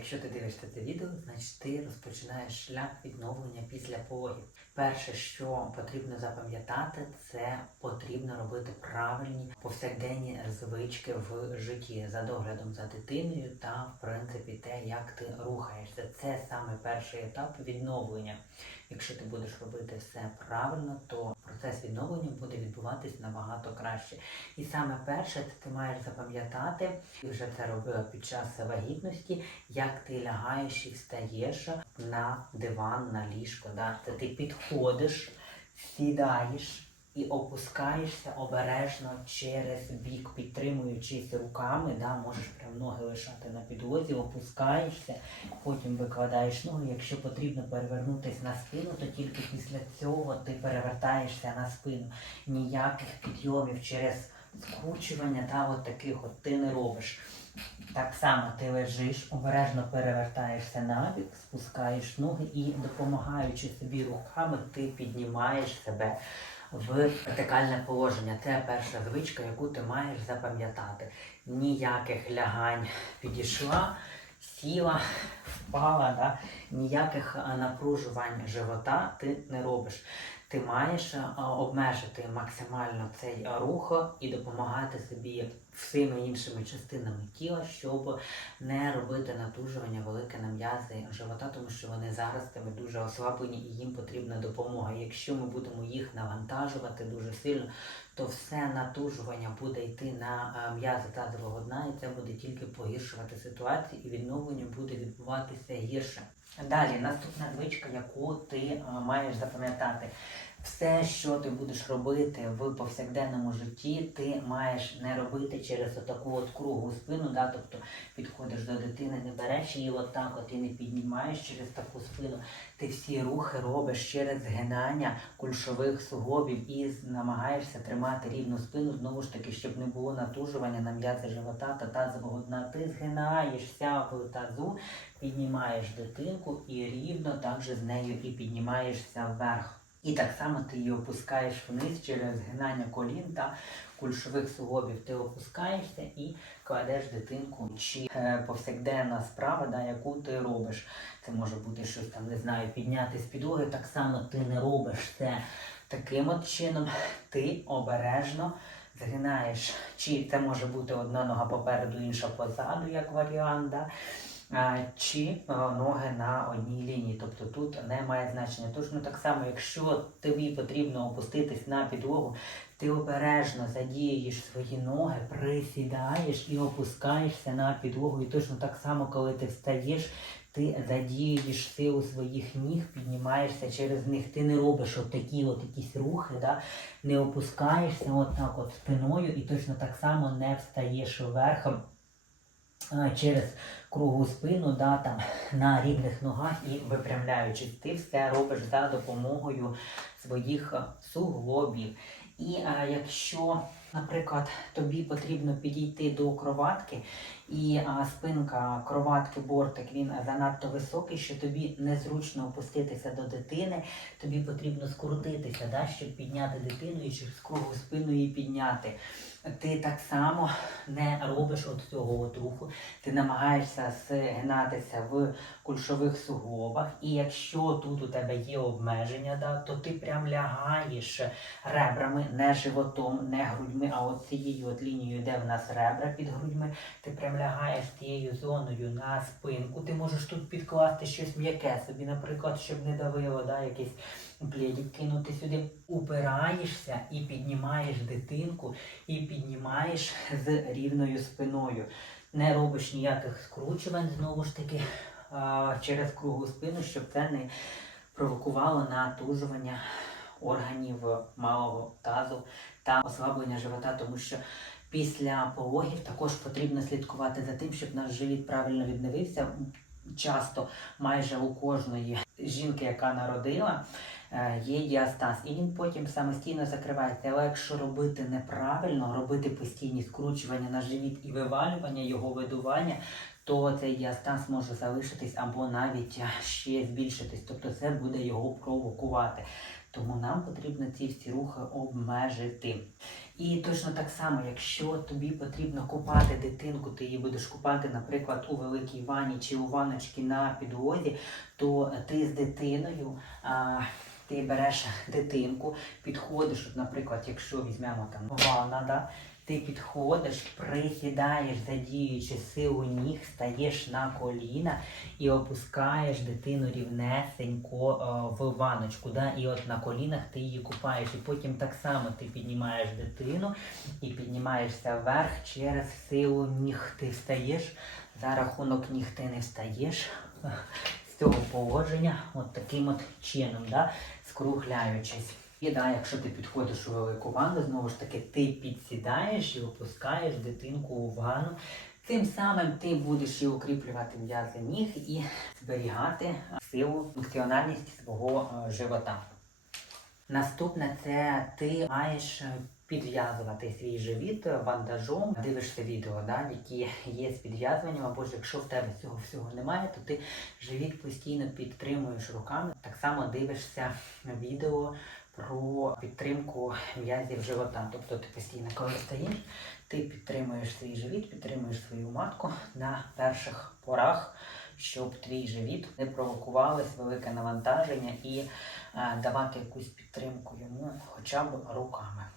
Якщо ти дивишся це відео, значить ти розпочинаєш шлях відновлення після пологів. Перше, що потрібно запам'ятати, це потрібно робити правильні повсякденні звички в житті за доглядом за дитиною та в принципі те, як ти рухаєшся. Це саме перший етап відновлення. Якщо ти будеш робити все правильно, то процес відновлення буде відбуватись набагато краще. І саме перше, це ти маєш запам'ятати, і вже це робила під час вагітності, як ти лягаєш і встаєш на диван, на ліжко. Да? Це ти підходиш, сідаєш і опускаєшся обережно через бік, підтримуючись руками, да? можеш прям ноги лишати на підлозі, опускаєшся, потім викладаєш ноги. Якщо потрібно перевернутися на спину, то тільки після цього ти перевертаєшся на спину. Ніяких підйомів через скручування та от таких от ти не робиш. Так само ти лежиш, обережно перевертаєшся набік, спускаєш ноги і допомагаючи собі руками, ти піднімаєш себе в вертикальне положення. Це перша звичка, яку ти маєш запам'ятати. Ніяких лягань підійшла, сіла, впала, да? ніяких напружувань живота ти не робиш. Ти маєш обмежити максимально цей рух і допомагати собі всіми іншими частинами тіла, щоб не робити натужування велике на м'язи живота, тому що вони зараз тебе дуже ослаблені і їм потрібна допомога. Якщо ми будемо їх навантажувати дуже сильно, то все натужування буде йти на а, м'язи тазового дна, і це буде тільки погіршувати ситуацію, і відновлення буде відбуватися гірше. Далі, наступна звичка, яку ти маєш запам'ятати. Все, що ти будеш робити в повсякденному житті, ти маєш не робити через отаку от круглу спину, да? тобто підходиш до дитини, не береш її отак, от і не піднімаєш через таку спину. Ти всі рухи робиш через згинання кульшових суглобів і намагаєшся тримати рівну спину, знову ж таки, щоб не було натужування на м'язи живота та тазового дна. Ти згинаєшся в тазу, піднімаєш дитинку і рівно так же з нею і піднімаєшся вверх. І так само ти її опускаєш вниз через згинання колін та кульшових суглобів. Ти опускаєшся і кладеш дитинку. Чи е, повсякденна справа, да, яку ти робиш. Це може бути щось там, не знаю, підняти з підлоги. Так само ти не робиш це таким от чином. Ти обережно згинаєш. Чи це може бути одна нога попереду, інша позаду, як варіант. Да? А, чи е, ноги на одній лінії. Тобто тут не має значення. Тож ну, так само, якщо тобі потрібно опуститись на підлогу, ти обережно задієш свої ноги, присідаєш і опускаєшся на підлогу. І точно так само, коли ти встаєш, ти задієш силу своїх ніг, піднімаєшся через них. Ти не робиш от такі от якісь рухи, да? не опускаєшся от так от спиною і точно так само не встаєш вверх а, через кругу спину, да, там, на рівних ногах і випрямляючись. Ти все робиш за допомогою своїх суглобів. І а, якщо, наприклад, тобі потрібно підійти до кроватки, і спинка кроватки, бортик він занадто високий, що тобі незручно опуститися до дитини, тобі потрібно скрутитися, да, щоб підняти дитину і через кругу спину її підняти. Ти так само не робиш от цього от руху, ти намагаєшся згинатися в кульшових суглобах, і якщо тут у тебе є обмеження, да, то ти прям лягаєш ребрами, не животом, не грудьми, а от цією от лінією, де в нас ребра під грудьми, ти прям лягаєш тією зоною на спинку. Ти можеш тут підкласти щось м'яке собі, наприклад, щоб не давило, да, якийсь плєдік кинути сюди, упираєшся і піднімаєш дитинку, і піднімаєш з рівною спиною. Не робиш ніяких скручувань, знову ж таки, через круглу спину, щоб це не провокувало натужування органів малого тазу та ослаблення живота, тому що після пологів також потрібно слідкувати за тим, щоб наш живіт правильно відновився. Часто майже у кожної жінки, яка народила, е, є діастаз, і він потім самостійно закривається. Але якщо робити неправильно, робити постійні скручування на живіт і вивалювання, його видування, то цей діастаз може залишитись або навіть ще збільшитись. Тобто це буде його провокувати. Тому нам потрібно ці всі рухи обмежити. І точно так само, якщо тобі потрібно купати дитинку, ти її будеш купати, наприклад, у великій ванні чи у ванночці на підлозі, то ти з дитиною. А, ти береш дитинку, підходиш, от, наприклад, якщо візьмемо там ванна, да, ти підходиш, присідаєш, задіючи силу ніг, стаєш на коліна і опускаєш дитину рівнесенько е, в ваночку. Да? І от на колінах ти її купаєш. І потім так само ти піднімаєш дитину і піднімаєшся вверх через силу ніг. Ти встаєш, за рахунок ніг ти не встаєш з цього положення, от таким от чином, да? скругляючись. І да, якщо ти підходиш у велику ванну, знову ж таки ти підсідаєш і опускаєш дитинку у ванну. Тим самим ти будеш і укріплювати м'язи ніг і зберігати силу, функціональність свого е, живота. Наступне це ти маєш підв'язувати свій живіт бандажом. Дивишся відео, да, які є з підв'язуванням, або ж якщо в тебе цього всього немає, то ти живіт постійно підтримуєш руками. Так само дивишся відео про підтримку м'язів живота. Тобто ти постійно коли стоїш, ти підтримуєш свій живіт, підтримуєш свою матку на перших порах, щоб твій живіт не провокувалось велике навантаження і е, давати якусь підтримку йому хоча б руками.